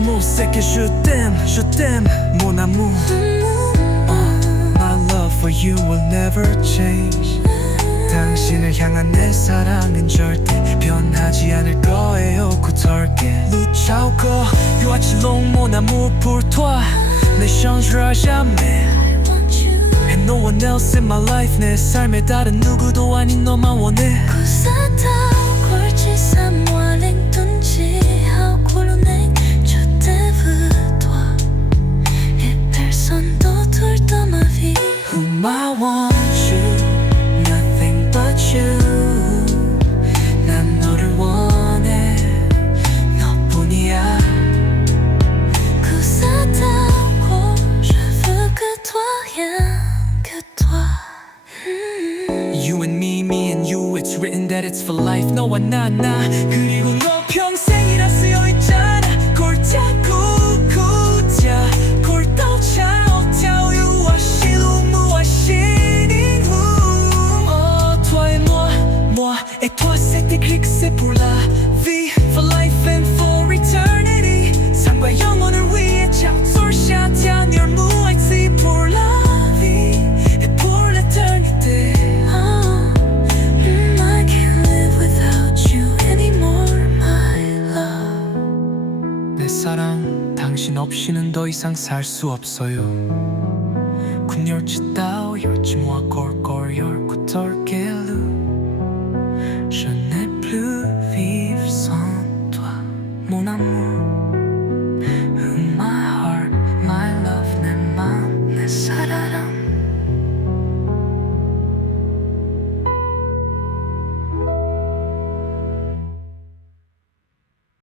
amour, c'est que je t'aime, mon amour. My love for you will never change. 당신을 향한 내 사랑은 절대 변하지 않을 거예요. 굳을게 Luciauco, you are long, mon amour pour toi. Ne changera jamais. And no one else in my life. 내 삶에 다른 누구도 아닌 너만 원해. Cause I doubt 골치 삼와 랭둔지 하고로네 주대부도a et personne d'autre dans ma vie. I want you, nothing but you. 난 너를 원해, 너뿐이야. Cause I doubt je veux que toi, rien que toi. You and me and you. It's written that it's for life. 너와 나 그리고 너 평생이라 쓰여있잖아. 골자 구구자 골도차 오타 우유와 shining room. Toi et moi et toi c'était clic c'est pour la vie. For life and for eternity. 삶과 영혼을 위해 자우솔샤자 널 무할지 pour la vie et pour l'éternité. I can't live without you anymore, my love. 내 사랑 당신 없이는 더 이상 살 수 없어요. 군열치 따오 열지 모아 골